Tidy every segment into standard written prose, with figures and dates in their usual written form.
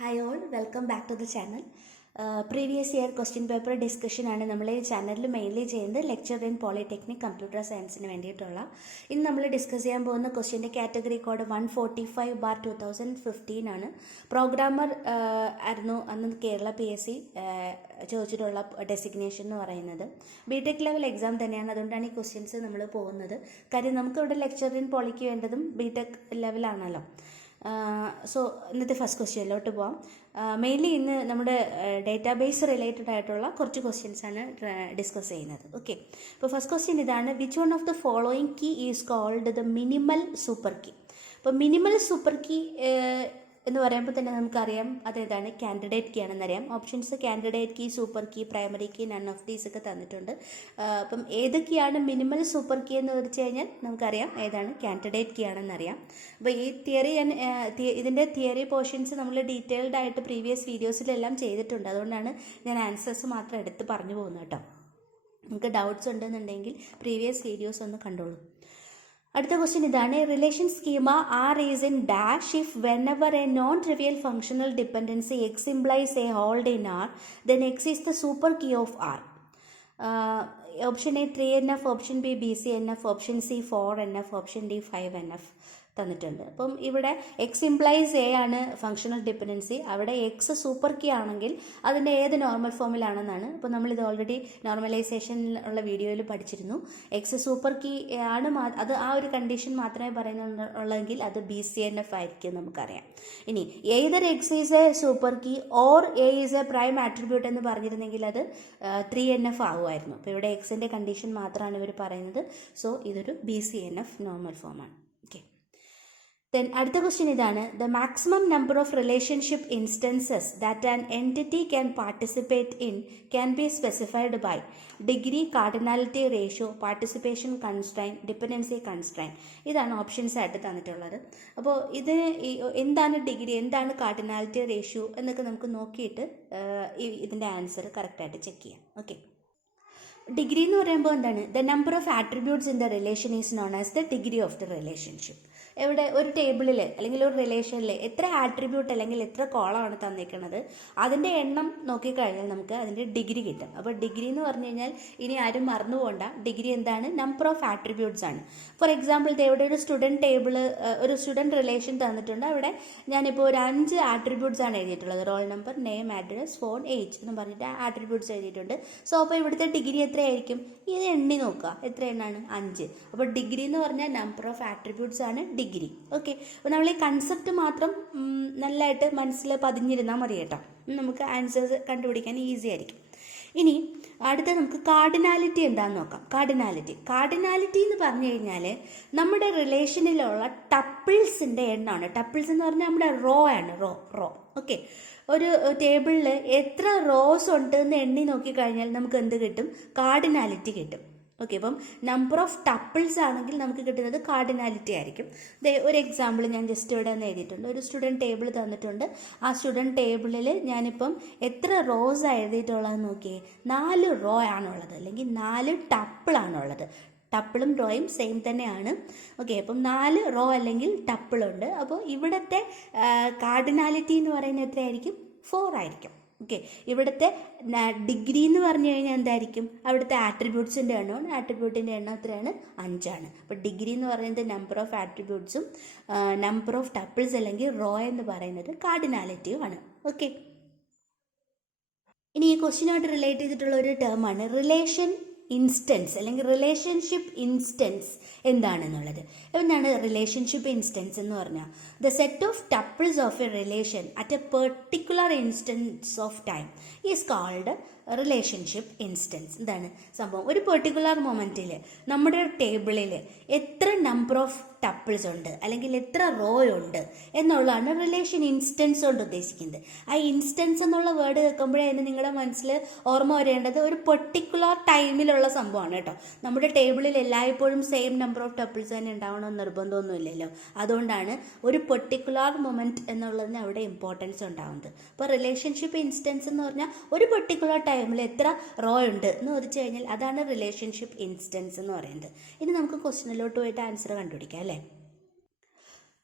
Hi all, welcome back to the channel. Previous year question paper discussion ആണ് നമ്മൾ ഈ ചാനലിൽ മെയിൻലി ചെയ്യുന്നത് ലെക്ചർ ഇൻ പോളിടെക്നിക് കമ്പ്യൂട്ടർ സയൻസിന് വേണ്ടിയിട്ടുള്ള. ഇന്ന് നമ്മൾ ഡിസ്കസ് ചെയ്യാൻ പോകുന്ന ക്വസ്റ്റ്യൻ്റെ കാറ്റഗറി കോഡ് 145/2015 ആണ്. പ്രോഗ്രാമർ ആയിരുന്നു അന്ന് കേരള PSC ചോദിച്ചിട്ടുള്ള ഡെസിഗ്നേഷൻ എന്ന് പറയുന്നത്. ബിടെക് ലെവൽ എക്സാം തന്നെയാണ്, അതുകൊണ്ടാണ് ഈ ക്വസ്റ്റ്യൻസ് നമ്മൾ പോകുന്നത്. കാര്യം നമുക്കിവിടെ ലെക്ചർ ഇൻ പോളിക്ക് വേണ്ടതും ബിടെക് ലെവലാണല്ലോ. സോ ഇന്നത്തെ ഫസ്റ്റ് ക്വസ്റ്റ്യനിലോട്ട് പോവാം. മെയിൻലി ഇന്ന് നമ്മുടെ ഡേറ്റാബേസ് റിലേറ്റഡ് ആയിട്ടുള്ള കുറച്ച് ക്വസ്റ്റ്യൻസാണ് ഡിസ്കസ് ചെയ്യുന്നത്. ഓക്കെ, ഇപ്പോൾ ഫസ്റ്റ് ക്വസ്റ്റ്യൻ ഇതാണ്: which one of the following key is called the minimal super key? അപ്പോൾ മിനിമൽ സൂപ്പർ കീ എന്ന് പറയുമ്പോൾ തന്നെ നമുക്കറിയാം അതേതാണ്, കാൻഡിഡേറ്റ് കീ ആണെന്നറിയാം. Options candidate key, super key, primary key, none of these ഒക്കെ തന്നിട്ടുണ്ട്. അപ്പം ഏതൊക്കെയാണ് മിനിമൽ സൂപ്പർ കീ എന്ന് വെച്ച് കഴിഞ്ഞാൽ നമുക്കറിയാം ഏതാണ് കാൻഡിഡേറ്റ് കീ ആണെന്നറിയാം. അപ്പോൾ ഈ ഇതിൻ്റെ തിയറി പോർഷൻസ് നമ്മൾ ഡീറ്റെയിൽഡ് ആയിട്ട് പ്രീവിയസ് വീഡിയോസിലെല്ലാം ചെയ്തിട്ടുണ്ട്. അതുകൊണ്ടാണ് ഞാൻ ആൻസേഴ്സ് മാത്രം എടുത്ത് പറഞ്ഞു പോകുന്നത് കേട്ടോ. നിങ്ങൾക്ക് ഡൗട്ട്സ് ഉണ്ടെന്നുണ്ടെങ്കിൽ പ്രീവിയസ് വീഡിയോസ് ഒന്ന് കണ്ടോളൂ. അടുത്ത ക്വസ്റ്റ്യൻ ഇതാണ്: relation schema R is in dash if whenever A non trivial functional dependency X implies A hold in R then X is the super key of R. Option A 3NF, option B BCNF, option C 4NF, option D 5NF തന്നിട്ടുണ്ട്. അപ്പം ഇവിടെ X implies A ആണ് functional dependency. അവിടെ X super key ആണെങ്കിൽ അതിൻ്റെ ഏത് normal ഫോമിലാണെന്നാണ്. അപ്പോൾ നമ്മളിത് ഓൾറെഡി നോർമലൈസേഷനിലുള്ള വീഡിയോയിൽ പഠിച്ചിരുന്നു. എക്സ് സൂപ്പർ കീ ആണ്, അത് ആ ഒരു കണ്ടീഷൻ മാത്രമേ പറയുന്നുള്ളെങ്കിൽ അത് BCNF ആയിരിക്കും നമുക്കറിയാം. ഇനി either X is a super key or A is a prime attribute എന്ന് പറഞ്ഞിരുന്നെങ്കിൽ അത് 3NF ആകുമായിരുന്നു. അപ്പോൾ ഇവിടെ എക്സിൻ്റെ കണ്ടീഷൻ മാത്രമാണ് ഇവർ പറയുന്നത്. സോ ഇതൊരു BCNF നോർമൽ ഫോമാണ്. ഓക്കെ, ദെൻ അടുത്ത ക്വസ്റ്റ്യൻ ഇതാണ്: the maximum number of relationship instances that an entity can participate in can be specified by degree, cardinality ratio, participation constraint, dependency constraint. ഇതാണ് ഓപ്ഷൻസ് ആയിട്ട് തന്നിട്ടുള്ളത്. അപ്പോൾ ഇത് എന്താണ് ഡിഗ്രി, എന്താണ് കാർഡിനാലിറ്റി റേഷ്യോ എന്നൊക്കെ നമുക്ക് നോക്കിയിട്ട് ഇതിൻ്റെ ആൻസർ കറക്റ്റായിട്ട് ചെക്ക് ചെയ്യാം. ഓക്കെ, ഡിഗ്രി എന്ന് പറയുമ്പോൾ എന്താണ്? The number of attributes in the relation is known as the degree of the relationship. ഇവിടെ ഒരു ടേബിളിൽ അല്ലെങ്കിൽ ഒരു റിലേഷനിൽ എത്ര ആട്രിബ്യൂട്ട് അല്ലെങ്കിൽ എത്ര കോളമാണ് തന്നിരിക്കുന്നത് അതിൻ്റെ എണ്ണം നോക്കിക്കഴിഞ്ഞാൽ നമുക്ക് അതിൻ്റെ ഡിഗ്രി കിട്ടും. അപ്പോൾ ഡിഗ്രി എന്ന് പറഞ്ഞു കഴിഞ്ഞാൽ ഇനി ആരും മറന്നു പോകണ്ട, ഡിഗ്രി എന്താണ്? നമ്പർ ഓഫ് ആട്രിബ്യൂട്ട്സ് ആണ്. ഫോർ എക്സാമ്പിൾ ഇവിടെ ഒരു സ്റ്റുഡൻറ്റ് ടേബിള്, ഒരു സ്റ്റുഡൻറ്റ് റിലേഷൻ തന്നിട്ടുണ്ട്. അവിടെ ഞാനിപ്പോൾ ഒരു 5 ആട്രിബ്യൂട്ട്സ് ആണ് എഴുതിയിട്ടുള്ളത്. Roll number, name, address, phone, age എന്ന് പറഞ്ഞിട്ട് ആട്രിബ്യൂട്ട്സ് എഴുതിയിട്ടുണ്ട്. സോ അപ്പോൾ ഇവിടുത്തെ ഡിഗ്രി എത്രയായിരിക്കും? ഇത് എണ്ണി നോക്കുക, എത്ര എണ്ണാണ്? 5. അപ്പോൾ ഡിഗ്രി എന്ന് പറഞ്ഞാൽ നമ്പർ ഓഫ് ആട്രിബ്യൂട്ട്സ് ആണ് ഡിഗ്രി. ഓക്കെ, അപ്പോൾ നമ്മൾ ഈ കൺസെപ്റ്റ് മാത്രം നല്ലതായിട്ട് മനസ്സിൽ പതിഞ്ഞിരുന്നാൽ മതി കേട്ടോ. നമുക്ക് ആൻസേഴ്സ് കണ്ടുപിടിക്കാൻ ഈസി ആയിരിക്കും. ഇനി അടുത്ത നമുക്ക് കാർഡിനാലിറ്റി എന്താണെന്ന് നോക്കാം. കാർഡിനാലിറ്റി എന്ന് പറഞ്ഞു കഴിഞ്ഞാൽ നമ്മുടെ റിലേഷനിലുള്ള ടപ്പിൾസിൻ്റെ എണ്ണമാണ്. ടപ്പിൾസ് എന്ന് പറഞ്ഞാൽ നമ്മുടെ റോ ആണ്. റോ ഓക്കെ, ഒരു ടേബിളിൽ എത്ര റോസ് ഉണ്ട് എന്ന് എണ്ണി നോക്കിക്കഴിഞ്ഞാൽ നമുക്ക് എന്ത് കിട്ടും? കാർഡിനാലിറ്റി കിട്ടും. ഓക്കെ, അപ്പം നമ്പർ ഓഫ് ടപ്പിൾസ് ആണെങ്കിൽ നമുക്ക് കിട്ടുന്നത് കാർഡിനാലിറ്റി ആയിരിക്കും. ഒരു എക്സാമ്പിൾ ഞാൻ ജസ്റ്റ് ഇവിടെ ഒന്ന് എഴുതിയിട്ടുണ്ട്. ഒരു സ്റ്റുഡൻറ്റ് ടേബിൾ തന്നിട്ടുണ്ട്. ആ സ്റ്റുഡൻറ്റ് ടേബിളിൽ ഞാനിപ്പം എത്ര റോസ് എഴുതിയിട്ടുള്ളതെന്ന് നോക്കിയേ. 4 റോ ആണുള്ളത്, അല്ലെങ്കിൽ 4 ടപ്പിളാണുള്ളത്. ടപ്പിളും റോയും സെയിം തന്നെയാണ്. ഓക്കെ, അപ്പം 4 റോ അല്ലെങ്കിൽ ടപ്പിളുണ്ട്. അപ്പോൾ ഇവിടുത്തെ കാർഡിനാലിറ്റി എന്ന് പറയുന്നത് എത്രയായിരിക്കും? 4 ആയിരിക്കും. ഓക്കെ, ഇവിടുത്തെ ഡിഗ്രി എന്ന് പറഞ്ഞു കഴിഞ്ഞാൽ എന്തായിരിക്കും? അവിടുത്തെ ആട്രിബ്യൂട്ട്സിൻ്റെ എണ്ണമാണ്. ആട്രിബ്യൂട്ടിൻ്റെ എണ്ണം എത്രയാണ്? 5 ആണ്. അപ്പോൾ ഡിഗ്രി എന്ന് പറയുന്നത് നമ്പർ ഓഫ് ആട്രിബ്യൂട്ട്സും നമ്പർ ഓഫ് ടപ്പിൾസ് അല്ലെങ്കിൽ റോ എന്ന് പറയുന്നത് കാർഡിനാലിറ്റിയും ആണ്. ഓക്കെ, ഇനി ഈ ക്വസ്റ്റ്യനായിട്ട് റിലേറ്റ് ചെയ്തിട്ടുള്ള ഒരു ടേമാണ് റിലേഷൻ ഇൻസ്റ്റൻസ് അല്ലെങ്കിൽ റിലേഷൻഷിപ്പ് ഇൻസ്റ്റൻസ് എന്താണെന്നുള്ളത്. എന്താണ് റിലേഷൻഷിപ്പ് ഇൻസ്റ്റൻസ് എന്ന് പറഞ്ഞാൽ? The set of tuples of a relation at a particular instance of time is called relationship instance. എന്താണ് സംഭവം? ഒരു പെർട്ടിക്കുലർ മൊമെൻറ്റിൽ നമ്മുടെ ടേബിളിൽ എത്ര നമ്പർ ഓഫ് ടപ്പിൾസ് ഉണ്ട് അല്ലെങ്കിൽ എത്ര റോ ഉണ്ട് എന്നുള്ളതാണ് റിലേഷൻ ഇൻസ്റ്റൻസ് കൊണ്ട് ഉദ്ദേശിക്കുന്നത്. ആ ഇൻസ്റ്റൻസ് എന്നുള്ള വേർഡ് കേൾക്കുമ്പോഴേ അതിന് നിങ്ങളുടെ മനസ്സിൽ ഓർമ്മ വരേണ്ടത് ഒരു പെർട്ടിക്കുലർ ടൈമിലുള്ള സംഭവമാണ് കേട്ടോ. നമ്മുടെ ടേബിളിൽ എല്ലായ്പ്പോഴും സെയിം നമ്പർ ഓഫ് ടപ്പിൾസ് തന്നെ ഉണ്ടാവണമെന്ന് നിർബന്ധമൊന്നുമില്ലല്ലോ. അതുകൊണ്ടാണ് ഒരു പെർട്ടിക്കുലർ മൊമെൻറ്റ് എന്നുള്ളതിന് അവിടെ ഇമ്പോർട്ടൻസ് ഉണ്ടാവുന്നത്. അപ്പോൾ റിലേഷൻഷിപ്പ് ഇൻസ്റ്റൻസ് എന്ന് പറഞ്ഞാൽ ഒരു പെർട്ടിക്കുലർ ടൈമിൽ എത്ര റോ ഉണ്ട് എന്ന് ചോദിച്ചു കഴിഞ്ഞാൽ അതാണ് റിലേഷൻഷിപ്പ് ഇൻസ്റ്റൻസ് എന്ന് പറയുന്നത്. ഇനി നമുക്ക് ക്വസ്റ്റ്യനിലോട്ട് പോയിട്ട് ആൻസർ കണ്ടുപിടിക്കാം അല്ലേ.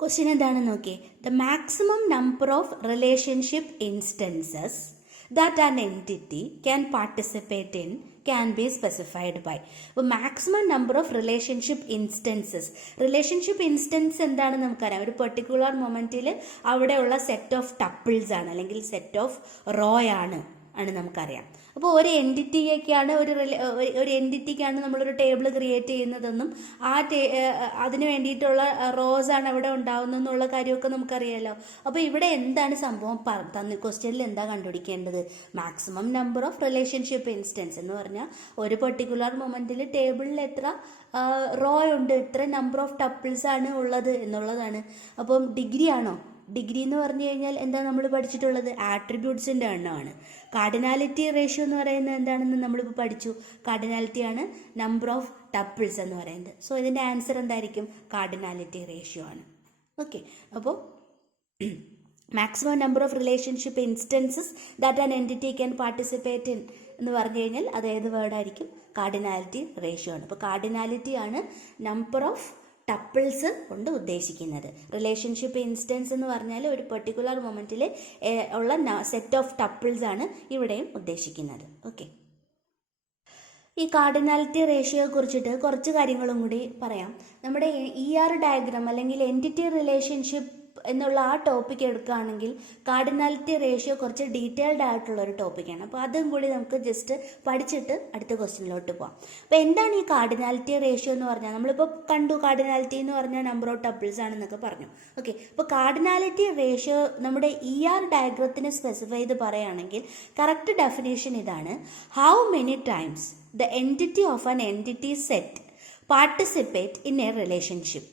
ക്വസ്റ്റ്യൻ എന്താണെന്ന് നോക്കിയേ. The maximum number of relationship instances that an entity can participate in can be specified by. അപ്പോൾ maximum number of relationship instances. Relationship instance എന്താണെന്ന് നമുക്കറിയാം. ഒരു പെർട്ടിക്കുലർ മൊമെൻറ്റിൽ അവിടെയുള്ള സെറ്റ് ഓഫ് ടപ്പിൾസ് ആണ്, അല്ലെങ്കിൽ സെറ്റ് ഓഫ് റോ ആണ് നമുക്കറിയാം. അപ്പോൾ ഒരു എൻറ്റിറ്റിയൊക്കെയാണ് ഒരു എൻറ്റിറ്റിക്കാണ് നമ്മളൊരു ടേബിൾ ക്രിയേറ്റ് ചെയ്യുന്നതെന്നും അതിന് വേണ്ടിയിട്ടുള്ള റോസാണ് അവിടെ ഉണ്ടാവുന്നതെന്നുള്ള കാര്യമൊക്കെ നമുക്കറിയാമല്ലോ. അപ്പോൾ ഇവിടെ എന്താണ് സംഭവം ക്വസ്റ്റ്യനിൽ എന്താ കണ്ടുപിടിക്കേണ്ടത്? Maximum number of relationship instance എന്ന് പറഞ്ഞാൽ ഒരു പെർട്ടിക്കുലർ മൊമെൻറ്റിൽ ടേബിളിൽ എത്ര റോ ഉണ്ട്, എത്ര നമ്പർ ഓഫ് ടപ്പിൾസ് ആണ് ഉള്ളത് എന്നുള്ളതാണ്. അപ്പം ഡിഗ്രി ആണോ? ഡിഗ്രി എന്ന് പറഞ്ഞു കഴിഞ്ഞാൽ എന്താ നമ്മൾ പഠിച്ചിട്ടുള്ളത്? ആട്രിബ്യൂട്ട്സിൻ്റെ എണ്ണമാണ്. കാർഡിനാലിറ്റി റേഷ്യോ എന്ന് പറയുന്നത് എന്താണെന്ന് നമ്മളിപ്പോൾ പഠിച്ചു. കാർഡിനാലിറ്റിയാണ് നമ്പർ ഓഫ് ടപ്പിൾസ് എന്ന് പറയുന്നത്. സോ ഇതിൻ്റെ ആൻസർ എന്തായിരിക്കും? കാർഡിനാലിറ്റി റേഷ്യോ ആണ്. ഓക്കെ, അപ്പോൾ maximum number of relationship instances that an entity can participate in എന്ന് പറഞ്ഞു കഴിഞ്ഞാൽ അത് ഏത് വേർഡായിരിക്കും? കാർഡിനാലിറ്റി റേഷ്യോ ആണ്. അപ്പോൾ കാർഡിനാലിറ്റി ആണ് നമ്പർ ഓഫ് ടപ്പിൾസ് കൊണ്ട് ഉദ്ദേശിക്കുന്നത്. റിലേഷൻഷിപ്പ് ഇൻസ്റ്റൻസ് എന്ന് പറഞ്ഞാൽ ഒരു പെർട്ടിക്കുലർ മൊമെൻറ്റിൽ ഉള്ള സെറ്റ് ഓഫ് ടപ്പിൾസ് ആണ് ഇവിടെയും ഉദ്ദേശിക്കുന്നത്. ഓക്കെ, ഈ കാർഡിനാലിറ്റി റേഷ്യോയെ കുറിച്ചിട്ട് കുറച്ച് കാര്യങ്ങളും കൂടി പറയാം. നമ്മുടെ ER ഡയഗ്രാം അല്ലെങ്കിൽ എൻറ്റിറ്റി റിലേഷൻഷിപ്പ് എന്നുള്ള ആ ടോപ്പിക് എടുക്കുകയാണെങ്കിൽ കാർഡിനാലിറ്റി റേഷ്യോ കുറച്ച് ഡീറ്റെയിൽഡ് ആയിട്ടുള്ള ഒരു ടോപ്പിക്കാണ്. അപ്പോൾ അതും കൂടി നമുക്ക് ജസ്റ്റ് പഠിച്ചിട്ട് അടുത്ത ക്വസ്റ്റ്യനിലോട്ട് പോകാം. അപ്പോൾ എന്താണ് ഈ കാർഡിനാലിറ്റി റേഷ്യോ എന്ന് പറഞ്ഞാൽ? നമ്മളിപ്പോൾ കണ്ടു കാർഡിനാലിറ്റി എന്ന് പറഞ്ഞാൽ നമ്പർ ഓഫ് ടപ്പിൾസ് ആണെന്നൊക്കെ പറഞ്ഞു. ഓക്കെ, അപ്പോൾ കാർഡിനാലിറ്റി റേഷ്യോ നമ്മുടെ ER ഡയഗ്രത്തിന് സ്പെസിഫൈ ചെയ്ത് പറയുകയാണെങ്കിൽ കറക്റ്റ് ഡെഫിനേഷൻ ഇതാണ്: how many times the entity of an entity set participate in A relationship.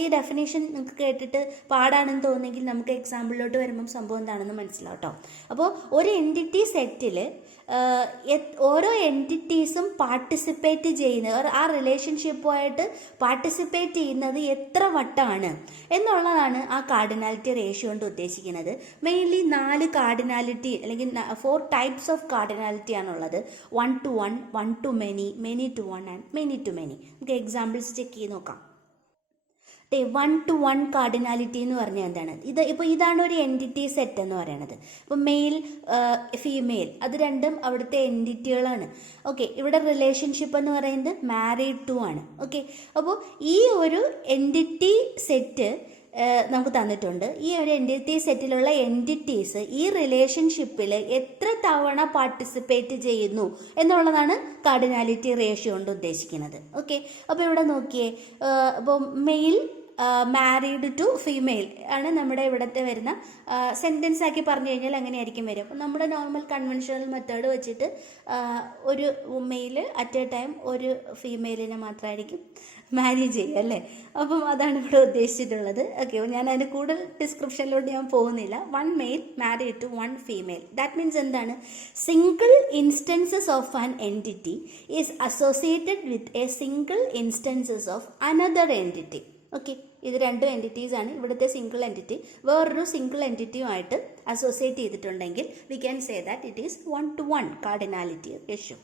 ഈ ഡെഫിനേഷൻ നിങ്ങൾക്ക് കേട്ടിട്ട് പാടാണെന്ന് തോന്നുമെങ്കിൽ നമുക്ക് എക്സാമ്പിളിലോട്ട് വരുമ്പം സംഭവം എന്താണെന്ന് മനസ്സിലാവും കേട്ടോ. അപ്പോൾ ഒരു എൻറ്റിറ്റി സെറ്റിൽ ഓരോ എൻറ്റിറ്റീസും പാർട്ടിസിപ്പേറ്റ് ചെയ്യുന്നത്, ആ റിലേഷൻഷിപ്പുമായിട്ട് പാർട്ടിസിപ്പേറ്റ് ചെയ്യുന്നത് എത്ര വട്ടമാണ് എന്നുള്ളതാണ് ആ കാർഡിനാലിറ്റി റേഷ്യോ കൊണ്ട് ഉദ്ദേശിക്കുന്നത്. മെയിൻലി 4 കാർഡിനാലിറ്റി അല്ലെങ്കിൽ 4 ടൈപ്സ് ഓഫ് കാർഡിനാലിറ്റി ആണുള്ളത്. 1 to 1, 1 to many, many to 1 and many to many. നമുക്ക് എക്സാമ്പിൾസ് ചെക്ക് ചെയ്ത് നോക്കാം. 1 to 1 കാർഡിനാലിറ്റി എന്ന് പറഞ്ഞാൽ എന്താണ്? ഇതാണ് ഒരു എൻറ്റിറ്റി സെറ്റ് എന്ന് പറയുന്നത്. ഇപ്പോൾ മെയിൽ ഫീമെയിൽ അത് രണ്ടും അവിടുത്തെ എൻറ്റിറ്റികളാണ്. ഓക്കെ, ഇവിടെ റിലേഷൻഷിപ്പ് എന്ന് പറയുന്നത് മാരീഡ് ടു ആണ്. ഓക്കെ, അപ്പോൾ ഈ ഒരു എൻറ്റിറ്റി സെറ്റ് നമുക്ക് തന്നിട്ടുണ്ട്. ഈ ഒരു എൻറ്റിറ്റി സെറ്റിലുള്ള എൻറ്റിറ്റീസ് ഈ റിലേഷൻഷിപ്പിൽ എത്ര തവണ പാർട്ടിസിപ്പേറ്റ് ചെയ്യുന്നു എന്നുള്ളതാണ് കാർഡിനാലിറ്റി റേഷ്യോ കൊണ്ട് ഉദ്ദേശിക്കുന്നത്. ഓക്കെ, അപ്പോൾ ഇവിടെ നോക്കിയേ, അപ്പോൾ മെയിൽ മാരീഡ് ടു ഫീമെയിൽ ആണ് നമ്മുടെ ഇവിടുത്തെ വരുന്ന സെൻറ്റൻസ് ആക്കി പറഞ്ഞു കഴിഞ്ഞാൽ അങ്ങനെയായിരിക്കും വരും. അപ്പം നമ്മുടെ നോർമൽ കൺവെൻഷണൽ മെത്തേഡ് വെച്ചിട്ട് ഒരു മെയിൽ അറ്റ് എ ടൈം ഒരു ഫീമെയിലിനെ മാത്രമായിരിക്കും മാരേജ് ചെയ്യുക അല്ലേ. അപ്പം അതാണ് ഇവിടെ ഉദ്ദേശിച്ചിട്ടുള്ളത്. ഓക്കെ, ഞാൻ അതിന് കൂടുതൽ ഡിസ്ക്രിപ്ഷനിലോട്ട് ഞാൻ പോകുന്നില്ല. 1 male married to 1 female. That means എന്താണ്? Single instances of an entity is associated with a single instances of another entity. Okay, ഇത് 2 എൻറ്റിറ്റീസ് ആണ്. ഇവിടുത്തെ സിംഗിൾ എൻറ്റിറ്റി വേറൊരു സിംഗിൾ എൻറ്റിറ്റിയുമായിട്ട് അസോസിയേറ്റ് ചെയ്തിട്ടുണ്ടെങ്കിൽ we can say that it is 1 to 1 cardinality ratio.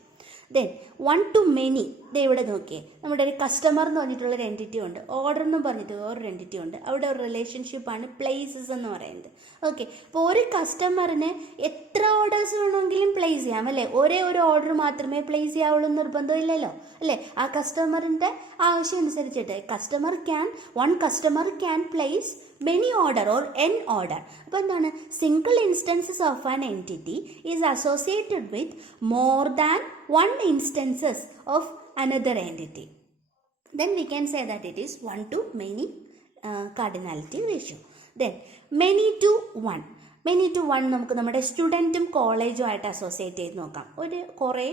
Then 1 to many. ഇവിടെ നോക്കിയേ, നമ്മുടെ ഒരു കസ്റ്റമർ എന്ന് പറഞ്ഞിട്ടുള്ളൊരു എൻറ്റിറ്റി ഉണ്ട്, ഓർഡർ എന്നും പറഞ്ഞിട്ട് വേറൊരു എൻറ്റിറ്റി ഉണ്ട്. അവിടെ ഒരു റിലേഷൻഷിപ്പാണ് പ്ലേസസ് എന്ന് പറയുന്നത്. ഓക്കെ, അപ്പോൾ ഒരു കസ്റ്റമറിന് എത്ര ഓർഡേഴ്സ് വേണമെങ്കിലും പ്ലേസ് ചെയ്യാം അല്ലേ. ഒരേ ഒരു ഓർഡർ മാത്രമേ പ്ലേസ് ചെയ്യാവുള്ളൂ നിർബന്ധമില്ലല്ലോ അല്ലേ. ആ കസ്റ്റമറിൻ്റെ ആവശ്യം അനുസരിച്ചിട്ട് one customer can place many order or n order. അപ്പോൾ എന്താണ്? Single instances of an entity is associated with more than 1 instances of another entity. Then we can say that it is 1 to many cardinality ratio. Then many to 1. Many to 1 നമുക്ക് നമ്മുടെ സ്റ്റുഡൻറ്റും കോളേജും ആയിട്ട് associate ചെയ്ത് നോക്കാം. കുറേ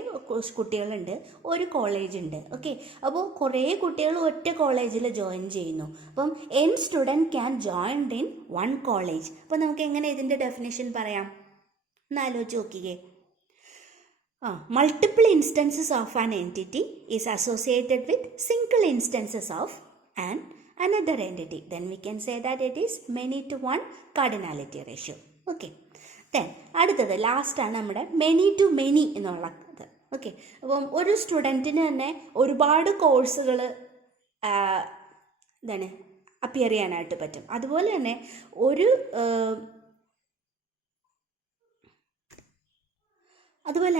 കുട്ടികളുണ്ട്, ഒരു college ഉണ്ട്. ഓക്കെ, അപ്പോൾ കുറേ കുട്ടികൾ ഒറ്റ കോളേജിൽ ജോയിൻ ചെയ്യുന്നു. അപ്പം n student can join in 1 college. അപ്പോൾ നമുക്ക് എങ്ങനെ ഇതിൻ്റെ ഡെഫിനേഷൻ പറയാം എന്ന് ആലോചിച്ച് നോക്കിയേ. Multiple instances of an entity is associated with single instances of another entity. Then we can say that it is many to 1 cardinality ratio. Okay. Then അടുത്തത് ലാസ്റ്റാണ് നമ്മുടെ മെനി ടു മെനി എന്നുള്ളത്. ഓക്കെ, അപ്പം ഒരു സ്റ്റുഡൻറ്റിന് തന്നെ ഒരുപാട് കോഴ്സുകൾ അപ്പിയർ ചെയ്യാനായിട്ട് പറ്റും. അതുപോലെ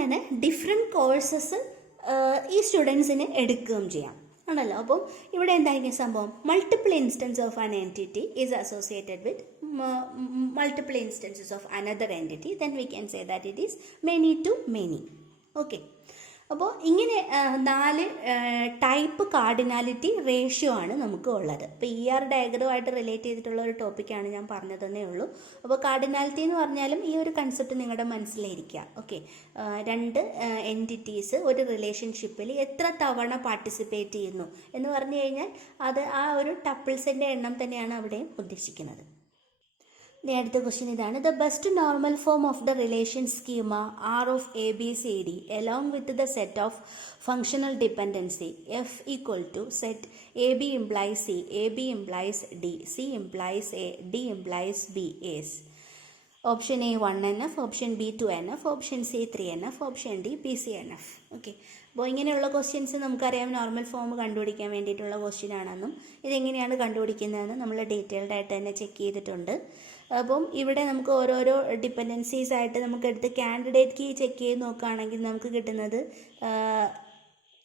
തന്നെ ഡിഫറെൻറ്റ് കോഴ്സസ് ഈ സ്റ്റുഡൻസിന് എടുക്കുകയും ചെയ്യാം ആണല്ലോ. അപ്പം ഇവിടെ എന്തായിരിക്കും സംഭവം? Multiple instance of an entity is associated with multiple instances of another entity, then we can say that it is many to many. Okay, അപ്പോൾ ഇങ്ങനെ 4 ടൈപ്പ് കാർഡിനാലിറ്റി റേഷ്യോ ആണ് നമുക്ക് ഉള്ളത്. ഇപ്പോൾ ER ഡയഗ്രമായിട്ട് റിലേറ്റ് ചെയ്തിട്ടുള്ള ഒരു ടോപ്പിക്കാണ് ഞാൻ പറഞ്ഞതെന്നേ ഉള്ളൂ. അപ്പോൾ കാർഡിനാലിറ്റി എന്ന് പറഞ്ഞാലും ഈ ഒരു കൺസെപ്റ്റ് നിങ്ങളുടെ മനസ്സിലായിരിക്കുക. ഓക്കെ, 2 എൻറ്റിറ്റീസ് ഒരു റിലേഷൻഷിപ്പിൽ എത്ര തവണ പാർട്ടിസിപ്പേറ്റ് ചെയ്യുന്നു എന്ന് പറഞ്ഞു കഴിഞ്ഞാൽ അത് ആ ഒരു ടപ്പിൾസിൻ്റെ എണ്ണം തന്നെയാണ് അവിടെയും ഉദ്ദേശിക്കുന്നത്. അടുത്ത ക്വസ്റ്റ്യൻ ഇതാണ്. The best normal form of the relation schema R of ABCD along with the set of functional dependency F equal to set AB implies C, AB implies D, C implies A, D implies B is option A 1NF, option B 2NF, option C 3NF, option D PCNF. Okay, അപ്പോൾ ഇങ്ങനെയുള്ള questions നമുക്കറിയാം normal form കണ്ടുപിടിക്കാൻ വേണ്ടിയിട്ടുള്ള question ആണെന്നും ഇതെങ്ങനെയാണ് കണ്ടുപിടിക്കുന്നതെന്ന് നമ്മൾ detailed ആയിട്ട് തന്നെ ചെക്ക് ചെയ്തിട്ടുണ്ട്. അപ്പം ഇവിടെ നമുക്ക് ഓരോരോ ഡിപ്പെൻഡൻസീസ് ആയിട്ട് നമുക്ക് എടുത്ത് കാൻഡിഡേറ്റ് കീ ചെക്ക് ചെയ്ത് നോക്കുകയാണെങ്കിൽ നമുക്ക് കിട്ടുന്നത്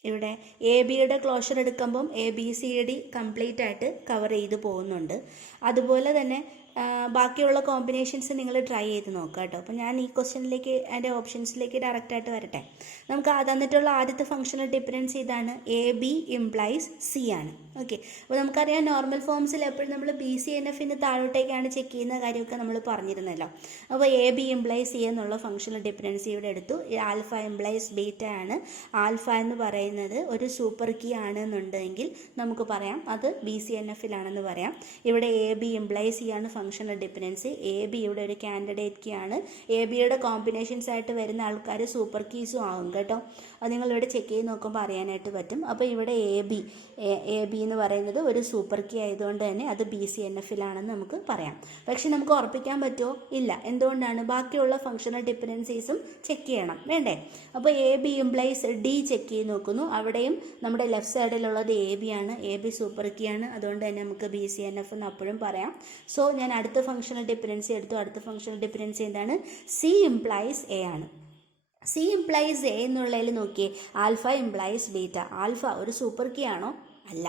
ഇവിടെ ABയുടെ ക്ലോഷർ എടുക്കുമ്പം ABCD കംപ്ലീറ്റ് ആയിട്ട് കവർ ചെയ്ത് പോകുന്നുണ്ട്. അതുപോലെ തന്നെ ബാക്കിയുള്ള കോമ്പിനേഷൻസ് നിങ്ങൾ ട്രൈ ചെയ്ത് നോക്കുക കേട്ടോ. അപ്പോൾ ഞാൻ ഈ ക്വസ്റ്റ്യനിലേക്ക് അതിൻ്റെ ഓപ്ഷൻസിലേക്ക് ഡയറക്റ്റായിട്ട് വരട്ടെ. നമുക്ക് തന്നിട്ടുള്ള ആദ്യത്തെ ഫങ്ഷണൽ ഡിഫറൻസ് ഇതാണ്, AB ഇംപ്ലൈസ് C ആണ്. ഓക്കെ, അപ്പോൾ നമുക്കറിയാം നോർമൽ ഫോംസിൽ എപ്പോഴും നമ്മൾ BCNFന് താഴോട്ടേക്കാണ് ചെക്ക് ചെയ്യുന്ന കാര്യമൊക്കെ നമ്മൾ പറഞ്ഞിരുന്നല്ലോ. അപ്പോൾ AB ഇംപ്ലൈസ് C എന്നുള്ള ഫങ്ഷണൽ ഡിഫറൻസ് ഇവിടെ എടുത്തു. ആൽഫ ഇംപ്ലൈസ് ബീറ്റ ആണ്. ആൽഫ എന്ന് പറയുന്നത് ഒരു സൂപ്പർ കീ ആണെന്നുണ്ടെങ്കിൽ നമുക്ക് പറയാം അത് BCNFലാണെന്ന് പറയാം. ഇവിടെ AB ഇംപ്ലൈസ് C ആണ് ഫങ്ഷണൽ ഡിഫറൻസ്. AB ഇവിടെ ഒരു കാൻഡിഡേറ്റ് കീ ആണ്. ABയുടെ കോമ്പിനേഷൻസ് ആയിട്ട് വരുന്ന ആൾക്കാർ സൂപ്പർ കീസും ആകും കേട്ടോ. അത് നിങ്ങളിവിടെ ചെക്ക് ചെയ്ത് നോക്കുമ്പോൾ അറിയാനായിട്ട് പറ്റും. അപ്പോൾ ഇവിടെ AB എന്ന് പറയുന്നത് ഒരു സൂപ്പർ കീ ആയതുകൊണ്ട് തന്നെ അത് BCNFലാണെന്ന് നമുക്ക് പറയാം. പക്ഷെ നമുക്ക് ഉറപ്പിക്കാൻ പറ്റുമോ? ഇല്ല. എന്തുകൊണ്ടാണ്? ബാക്കിയുള്ള ഫങ്ഷണൽ ഡിഫറൻസീസും ചെക്ക് ചെയ്യണം വേണ്ടേ? അപ്പോൾ AB ഇംപ്ലൈസ് D ചെക്ക് ചെയ്ത് നോക്കുന്നു. അവിടെയും നമ്മുടെ ലെഫ്റ്റ് സൈഡിലുള്ളത് AB ആണ്. AB സൂപ്പർ കീ ആണ്. അതുകൊണ്ട് തന്നെ നമുക്ക് BCNF എന്ന് അപ്പോഴും പറയാം. സോ ഞാൻ അടുത്ത ഫങ്ഷണൽ ഡിഫറൻസി എടുത്തു. അടുത്ത ഫങ്ഷണൽ ഡിഫറൻസി എന്താണ്? C ഇംപ്ലൈസ് A ആണ്. C ഇംപ്ലൈസ് A എന്നുള്ളതിൽ നോക്കിയേ, ആൽഫ ഇംപ്ലൈസ് ബീറ്റ. ആൽഫ ഒരു സൂപ്പർ കീ ആണോ? അല്ല.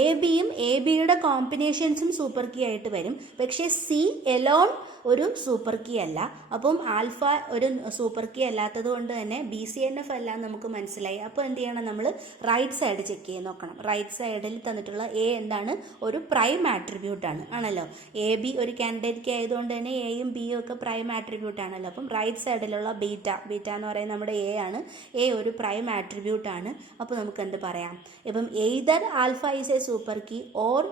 ABയും ABയുടെ കോമ്പിനേഷൻസും സൂപ്പർ കീ ആയിട്ട് വരും. പക്ഷേ C എലോൺ ഒരു സൂപ്പർ കീ അല്ല. അപ്പം ആൽഫ ഒരു സൂപ്പർ കീ അല്ലാത്തത് കൊണ്ട് തന്നെ BCNF അല്ല നമുക്ക് മനസ്സിലായി. അപ്പോൾ എന്ത് ചെയ്യണം? നമ്മൾ റൈറ്റ് സൈഡ് ചെക്ക് ചെയ്ത് നോക്കണം. റൈറ്റ് സൈഡിൽ തന്നിട്ടുള്ള A എന്താണ്? ഒരു പ്രൈം ആട്രിബ്യൂട്ട് ആണ് ആണല്ലോ. AB ഒരു കാൻഡിഡേറ്റ് കീ ആയതുകൊണ്ട് തന്നെ Aയും Bയും ഒക്കെ പ്രൈം ആട്രിബ്യൂട്ട് ആണല്ലോ. അപ്പം റൈറ്റ് സൈഡിലുള്ള ബീറ്റ എന്ന് പറയുന്നത് നമ്മുടെ A ആണ്. A ഒരു പ്രൈം ആട്രിബ്യൂട്ട് ആണ്. അപ്പോൾ നമുക്ക് എന്ത് പറയാം? ഇപ്പം either alpha is a super key or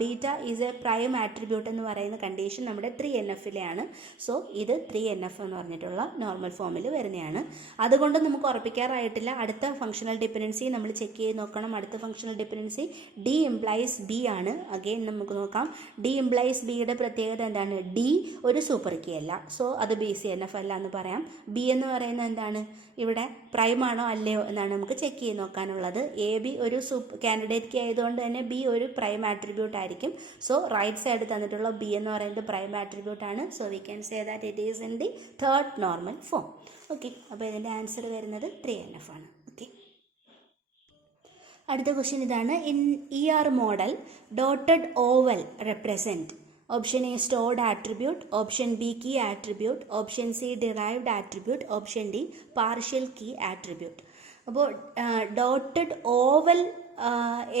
beta is a prime attribute എന്ന് പറയുന്ന കണ്ടീഷൻ നമ്മുടെ 3NFലാണ്. സോ ഇത് 3NF എന്ന് പറഞ്ഞിട്ടുള്ള നോർമൽ ഫോമിൽ വരുന്നതാണ്. അതുകൊണ്ട് നമുക്ക് ഉറപ്പിക്കാറായിട്ടില്ല. അടുത്ത ഫങ്ഷണൽ ഡിപ്പെൻഡൻസി നമ്മൾ ചെക്ക് ചെയ്ത് നോക്കണം. അടുത്ത functional dependency D implies B ആണ്. അഗെയിൻ നമുക്ക് നോക്കാം. D ഇംപ്ലൈസ് Bയുടെ പ്രത്യേകത എന്താണ്? D ഒരു സൂപ്പർ കീ അല്ല. സോ അത് BCNF അല്ല എന്ന് പറയാം. B എന്ന് പറയുന്നത് എന്താണ്? ഇവിടെ പ്രൈം ആണോ അല്ലയോ എന്നാണ് നമുക്ക് ചെക്ക് ചെയ്ത് നോക്കാനുള്ളത്. AB ഒരു കാൻഡിഡേറ്റ് കീ ആയതുകൊണ്ട് തന്നെ B ഒരു പ്രൈം ആട്രിബ്യൂട്ട് ആയിരിക്കും. സോ റൈറ്റ് സൈഡ് തന്നിട്ടുള്ള B എന്ന് പറയുന്നത് പ്രൈം ആട്രിബ്യൂട്ട് ആണ്. So we can say that it is in the third normal form. Okay, അപ്പോൾ ഇതിൻ്റെ ആൻസർ വരുന്നത് 3NF ആണ്. ഓക്കെ, അടുത്ത ക്വസ്റ്റ്യൻ ഇതാണ്. In ER model dotted oval represent option A stored attribute, option B key attribute, option C derived attribute, option D partial key attribute. അപ്പോൾ dotted oval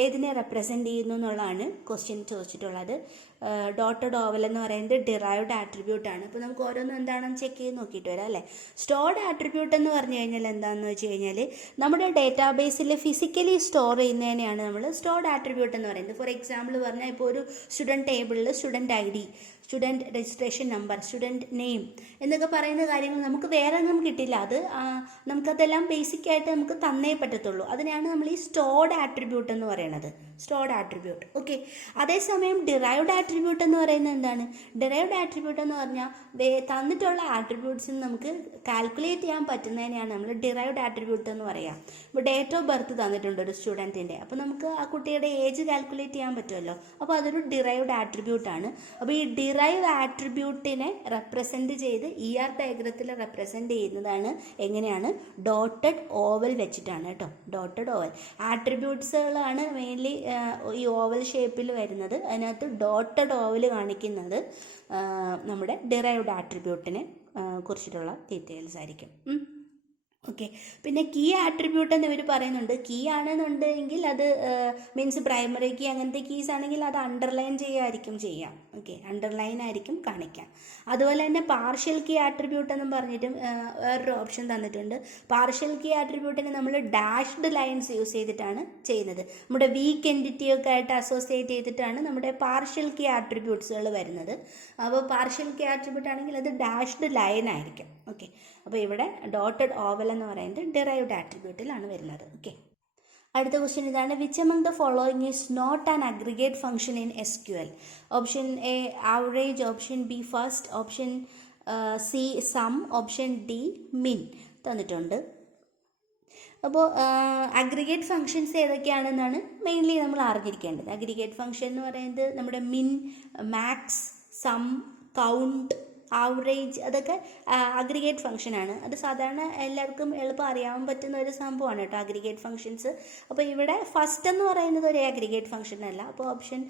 ഏതിനെ represent ചെയ്യുന്നു എന്നുള്ളതാണ് ക്വസ്റ്റ്യൻ ചോദിച്ചിട്ടുള്ളത്. Dotted oval എന്ന് പറയുന്നത് derived attribute ആണ്. അപ്പോൾ നമുക്ക് ഓരോന്നും എന്താണെന്ന് ചെക്ക് ചെയ്ത് നോക്കിയിട്ട് വരാം അല്ലേ. സ്റ്റോർഡ് ആട്രിബ്യൂട്ട് എന്ന് പറഞ്ഞു കഴിഞ്ഞാൽ എന്താണെന്ന് വെച്ച് കഴിഞ്ഞാൽ നമ്മുടെ ഡേറ്റാബേസിൽ ഫിസിക്കലി സ്റ്റോർ ചെയ്യുന്നതിനെയാണ് നമ്മൾ സ്റ്റോർഡ് ആട്രിബ്യൂട്ട് എന്ന് പറയുന്നത്. ഫോർ എക്സാമ്പിൾ പറഞ്ഞാൽ ഇപ്പോൾ ഒരു സ്റ്റുഡൻറ്റ് ടേബിളിൽ student ID student registration number, student name എന്നൊക്കെ പറയുന്ന കാര്യങ്ങൾ നമുക്ക് വേറെ ഒന്നും കിട്ടില്ല. അത് നമുക്കതെല്ലാം ബേസിക് ആയിട്ട് നമുക്ക് തന്നേ പറ്റത്തുള്ളൂ. അതിനെയാണ് നമ്മൾ ഈ സ്റ്റോർഡ് ആട്രിബ്യൂട്ട് എന്ന് പറയുന്നത്, സ്റ്റോർഡ് ആട്രിബ്യൂട്ട്. ഓക്കെ. അതേസമയം ഡിറൈവ്ഡ് ആട്രിബ്യൂട്ട് എന്ന് പറയുന്നത് എന്താണ്? ഡിറൈവ്ഡ് ആട്രിബ്യൂട്ട് എന്ന് പറഞ്ഞാൽ തന്നിട്ടുള്ള ആട്രിബ്യൂട്ട്സിന് നമുക്ക് കാൽക്കുലേറ്റ് ചെയ്യാൻ പറ്റുന്നതിനെയാണ് നമ്മൾ ഡിറൈവ്ഡ് ആട്രിബ്യൂട്ട് എന്ന് പറയാം. ഇപ്പോൾ ഡേറ്റ് ഓഫ് ബർത്ത് തന്നിട്ടുണ്ട് ഒരു സ്റ്റുഡൻറ്റിൻ്റെ, അപ്പോൾ നമുക്ക് ആ കുട്ടിയുടെ ഏജ് കാൽക്കുലേറ്റ് ചെയ്യാൻ പറ്റുമല്ലോ. അപ്പോൾ അതൊരു ഡിറൈവ്ഡ് ആട്രിബ്യൂട്ടാണ്. അപ്പോൾ ഈ ഡിറൈവ് ആട്രിബ്യൂട്ടിനെ റെപ്രസെൻറ്റ് ചെയ്ത് ER ഡയഗ്രത്തിൽ റെപ്രസെൻറ്റ് ചെയ്യുന്നതാണ് എങ്ങനെയാണ്? ഡോട്ടഡ് ഓവൽ വെച്ചിട്ടാണ് കേട്ടോ. ഡോട്ടഡ് ഓവൽ ആട്രിബ്യൂട്ട്സുകളാണ് മെയിൻലി ഈ ഓവൽ ഷേപ്പിൽ വരുന്നത്. അതിനകത്ത് ഡോട്ടഡ് ഓവൽ കാണിക്കുന്നത് നമ്മുടെ ഡിറൈവ്ഡ് ആട്രിബ്യൂട്ടിനെ കുറിച്ചിട്ടുള്ള ഡീറ്റെയിൽസ് ആയിരിക്കും. ഓക്കെ. പിന്നെ കീ ആട്രിബ്യൂട്ട് എന്ന് ഇവർ പറയുന്നുണ്ട്. കീ ആണെന്നുണ്ടെങ്കിൽ അത് മീൻസ് പ്രൈമറി കീ അങ്ങനത്തെ കീസ് ആണെങ്കിൽ അത് അണ്ടർലൈൻ ചെയ്യുമായിരിക്കും ചെയ്യാം. ഓക്കെ, അണ്ടർലൈൻ ആയിരിക്കും കാണിക്കാം. അതുപോലെ തന്നെ പാർഷ്യൽ കീ ആട്രിബ്യൂട്ട് എന്നും പറഞ്ഞിട്ടും വേറൊരു ഓപ്ഷൻ തന്നിട്ടുണ്ട്. പാർഷ്യൽ കീ ആട്രിബ്യൂട്ടിന് നമ്മൾ ഡാഷ്ഡ് ലൈൻസ് യൂസ് ചെയ്തിട്ടാണ് ചെയ്യുന്നത്. നമ്മുടെ വീക്ക് എൻറ്റിറ്റിയൊക്കെ ആയിട്ട് അസോസിയേറ്റ് ചെയ്തിട്ടാണ് നമ്മുടെ പാർഷ്യൽ കീ ആട്രിബ്യൂട്ട്സുകൾ വരുന്നത്. അപ്പോൾ പാർഷ്യൽ കീ ആട്രിബ്യൂട്ട് ആണെങ്കിൽ അത് ഡാഷ്ഡ് ലൈൻ ആയിരിക്കും. ഓക്കെ. അപ്പോൾ ഇവിടെ ഡോട്ടഡ് ഓവൽ എന്ന് പറയുന്നത് ഡിറൈവ്ഡ് ആട്രിബ്യൂട്ടിലാണ് വരുന്നത്. ഓക്കെ. അടുത്ത ക്വസ്റ്റ്യൻ ഇതാണ്. Which among the following is not an aggregate function in SQL? Option A average, option B first, option C sum, option D min തന്നിട്ടുണ്ട്. അപ്പോൾ അഗ്രിഗേറ്റ് ഫങ്ഷൻസ് ഏതൊക്കെയാണെന്നാണ് മെയിൻലി നമ്മൾ അറിഞ്ഞിരിക്കേണ്ടത്. Aggregate function എന്ന് പറയുന്നത് നമ്മുടെ മിൻ, മാക്സ്, സം, കൗണ്ട്, ആവറേജ് അതൊക്കെ aggregate ഫംഗ്ഷനാണ്. അത് സാധാരണ എല്ലാവർക്കും എളുപ്പം അറിയാൻ പറ്റുന്ന ഒരു സംഭവമാണ് കേട്ടോ അഗ്രിഗേറ്റ് ഫംഗ്ഷൻസ്. അപ്പോൾ ഇവിടെ ഫസ്റ്റ് എന്ന് പറയുന്നത് ഒരു അഗ്രിഗേറ്റ് ഫംഗ്ഷൻ അല്ല. അപ്പോൾ ഓപ്ഷൻ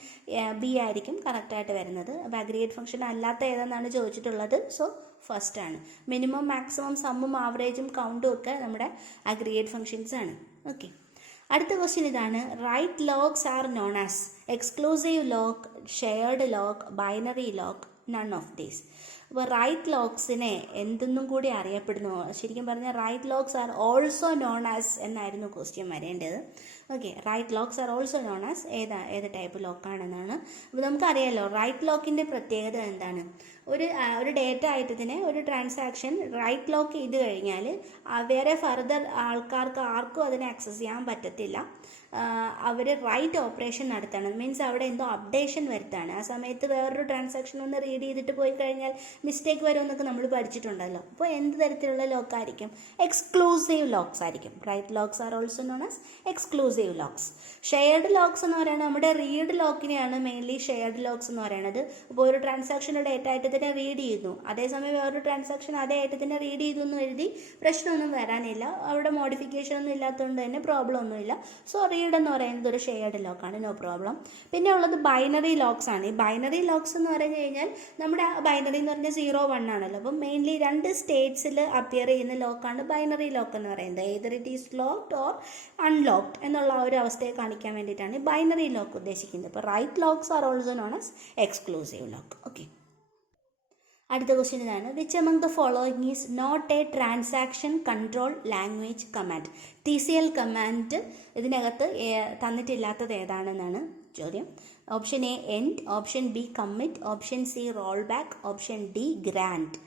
ബി ആയിരിക്കും കറക്റ്റായിട്ട് വരുന്നത്. അപ്പോൾ അഗ്രിഗേറ്റ് ഫംഗ്ഷൻ അല്ലാത്ത ഏതെന്നാണ് ചോദിച്ചിട്ടുള്ളത്. സോ ഫസ്റ്റ് ആണ്. മിനിമം, മാക്സിമം, സമ്മും ആവറേജും കൗണ്ടും ഒക്കെ നമ്മുടെ അഗ്രിഗേറ്റ് ഫംഗ്ഷൻസ് ആണ്. ഓക്കെ. അടുത്ത ക്വസ്റ്റ്യൻ ഇതാണ്. Write locks are known as exclusive lock, shared lock, binary lock, none of these. അപ്പോൾ റൈറ്റ് ലോഗ്സിനെ എന്തെന്നും കൂടി അറിയപ്പെടുന്നു. ശരിക്കും പറഞ്ഞാൽ write locks are also known as എന്നായിരുന്നു ക്വസ്റ്റ്യൻ വരേണ്ടത്. Okay. Write locks are also known as ഏത് ടൈപ്പ് ലോക്കാണെന്നാണ്. അപ്പോൾ നമുക്കറിയാമല്ലോ റൈറ്റ് ലോക്കിൻ്റെ പ്രത്യേകത എന്താണ്? ഒരു ഡേറ്റ ഐറ്റത്തിനെ ഒരു ട്രാൻസാക്ഷൻ റൈറ്റ് ലോക്ക് ചെയ്ത് കഴിഞ്ഞാൽ വേറെ ഫർദർ ആൾക്കാർക്ക് ആർക്കും അതിനെ ആക്സസ് ചെയ്യാൻ പറ്റത്തില്ല. അവർ റൈറ്റ് ഓപ്പറേഷൻ നടത്തണം. മീൻസ് അവിടെ എന്തോ അപ്ഡേഷൻ വരുത്താണ്. ആ സമയത്ത് വേറൊരു ട്രാൻസാക്ഷൻ ഒന്ന് റീഡ് ചെയ്തിട്ട് പോയി കഴിഞ്ഞാൽ മിസ്റ്റേക്ക് വരുമെന്നൊക്കെ നമ്മൾ പഠിച്ചിട്ടുണ്ടല്ലോ. അപ്പോൾ എന്ത് തരത്തിലുള്ള ലോക്കായിരിക്കും? എക്സ്ക്ലൂസീവ് ലോക്സ് ആയിരിക്കും. Write locks are also known as exclusive locks. Shared locks എന്ന് പറയുന്നത് നമ്മുടെ റീഡ് ലോക്കിനെയാണ് മെയിൻലി ഷെയർഡ് ലോക്സ് എന്ന് പറയുന്നത്. അപ്പോൾ ഒരു ട്രാൻസാക്ഷൻ ഡേറ്റ ഐറ്റത്തിനെ റീഡ് ചെയ്യുന്നു, അതേസമയം വേറൊരു ട്രാൻസാക്ഷൻ അതേ ഐറ്റത്തിനെ റീഡ് ചെയ്തു എന്ന് എഴുതി പ്രശ്നമൊന്നും വരാനില്ല. അവിടെ മോഡിഫിക്കേഷൻ ഒന്നും ഇല്ലാത്തതുകൊണ്ട് തന്നെ പ്രോബ്ലം ഒന്നുമില്ല. സോ റീഡ് എന്ന് പറയുന്നത് ഒരു ഷെയർഡ് ലോക്കാണ്, നോ പ്രോബ്ലം. പിന്നെ ഉള്ളത് ബൈനറി ലോക്സ് ആണ്. ഈ ബൈനറി ലോക്സ് എന്ന് പറഞ്ഞു കഴിഞ്ഞാൽ നമ്മുടെ ബൈനറി എന്ന് പറഞ്ഞാൽ 0, 1 ആണല്ലോ. അപ്പം മെയിൻലി 2 സ്റ്റേറ്റ്സിൽ അപ്പിയർ ചെയ്യുന്ന ലോക്കാണ് ബൈനറി ലോക്ക് എന്ന് പറയുന്നത്. either it is locked or unlocked എന്നുള്ള ഒരു അവസ്ഥയെ കാണിക്കാൻ വേണ്ടിയിട്ടാണ് ബൈനറി ലോക്ക് ഉദ്ദേശിക്കുന്നത്. അപ്പോൾ write locks are also known as exclusive lock. Okay. അടുത്ത ക്വസ്റ്റ്യൻ ഇതാണ്. Which among the following is not a transaction control language command? TCL command ഇതിനകത്ത് തന്നിട്ടില്ലാത്തത് ഏതാണെന്നാണ് ചോദ്യം. Option A end, option B commit, option C roll back, option D grant.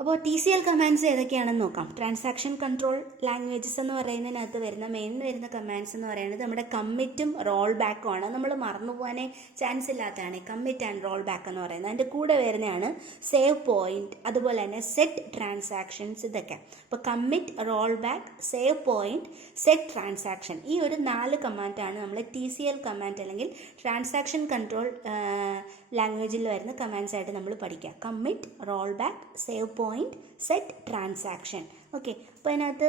അപ്പോൾ TCL commands ഏതൊക്കെയാണെന്ന് നോക്കാം. Transaction control languages എന്ന് പറയുന്നതിനകത്ത് വരുന്ന commands എന്ന് പറയുന്നത് നമ്മുടെ കമ്മിറ്റും റോൾ ബാക്കും ആണ്. നമ്മൾ മറന്നു പോകാനേ ചാൻസ് ഇല്ലാത്തതാണ് കമ്മിറ്റ് ആൻഡ് റോൾ ബാക്ക് എന്ന് പറയുന്നത്. അതിൻ്റെ കൂടെ വരുന്നതാണ് സേവ് പോയിന്റ്, അതുപോലെ തന്നെ സെറ്റ് ട്രാൻസാക്ഷൻസ്, ഇതൊക്കെ. അപ്പോൾ commit, roll back, save point, set transaction, ഈ ഒരു 4 കമാൻഡാണ് നമ്മൾ TCL കമാൻഡ് അല്ലെങ്കിൽ ട്രാൻസാക്ഷൻ കൺട്രോൾ ലാംഗ്വേജിൽ വരുന്ന കമാൻഡ്സ് ആയിട്ട് നമ്മൾ പഠിക്കുക. Commit, roll back, save point, set transaction. Okay. അപ്പോൾ അതിനകത്ത്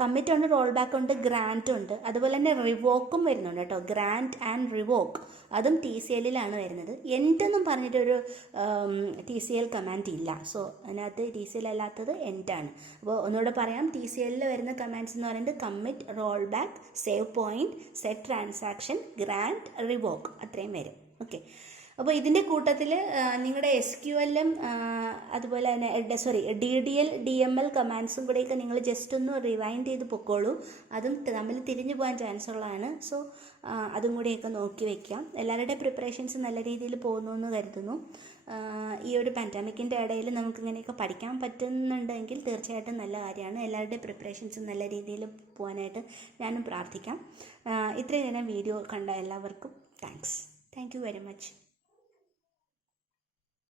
കമ്മിറ്റ് ഉണ്ട്, റോൾ ബാക്ക് ഉണ്ട്, ഗ്രാൻറ്റ് ഉണ്ട്, അതുപോലെ തന്നെ റിവോക്കും വരുന്നുണ്ട് കേട്ടോ. ഗ്രാൻറ്റ് ആൻഡ് റിവോക്ക് അതും TCLലാണ് വരുന്നത്. എൻഡെന്നും പറഞ്ഞിട്ടൊരു TCL കമാൻഡ് ഇല്ല. സോ അതിനകത്ത് TCL അല്ലാത്തത് എൻഡാണ്. അപ്പോൾ ഒന്നുകൂടെ പറയാം. TCLൽ വരുന്ന കമാൻഡ്സ് എന്ന് പറയുന്നത് commit, roll back, save point, set transaction, grant, revoke, അത്രയും വരും. ഓക്കെ. അപ്പോൾ ഇതിൻ്റെ കൂട്ടത്തിൽ നിങ്ങളുടെ SQLും അതുപോലെ തന്നെ DDL, DML കമാൻഡ്സും കൂടെയൊക്കെ നിങ്ങൾ ജസ്റ്റ് ഒന്ന് റിവൈൻഡ് ചെയ്ത് പൊക്കോളൂ. അതും തമ്മിൽ തിരിഞ്ഞു പോകാൻ ചാൻസ് ഉള്ളതാണ്. സോ അതും കൂടിയൊക്കെ നോക്കി വയ്ക്കാം. എല്ലാവരുടെ പ്രിപ്പറേഷൻസ് നല്ല രീതിയിൽ പോകുന്നു എന്ന് കരുതുന്നു. ഈ ഒരു പാൻഡമിക്കിൻ്റെ ഇടയിൽ നമുക്കിങ്ങനെയൊക്കെ പഠിക്കാൻ പറ്റുന്നുണ്ടെങ്കിൽ തീർച്ചയായിട്ടും നല്ല കാര്യമാണ്. എല്ലാവരുടെയും പ്രിപ്പറേഷൻസ് നല്ല രീതിയിൽ പോകാനായിട്ട് ഞാനും പ്രാർത്ഥിക്കാം. ഇത്രയും നേരം വീഡിയോ കണ്ട എല്ലാവർക്കും താങ്ക് യു വെരി മച്ച്.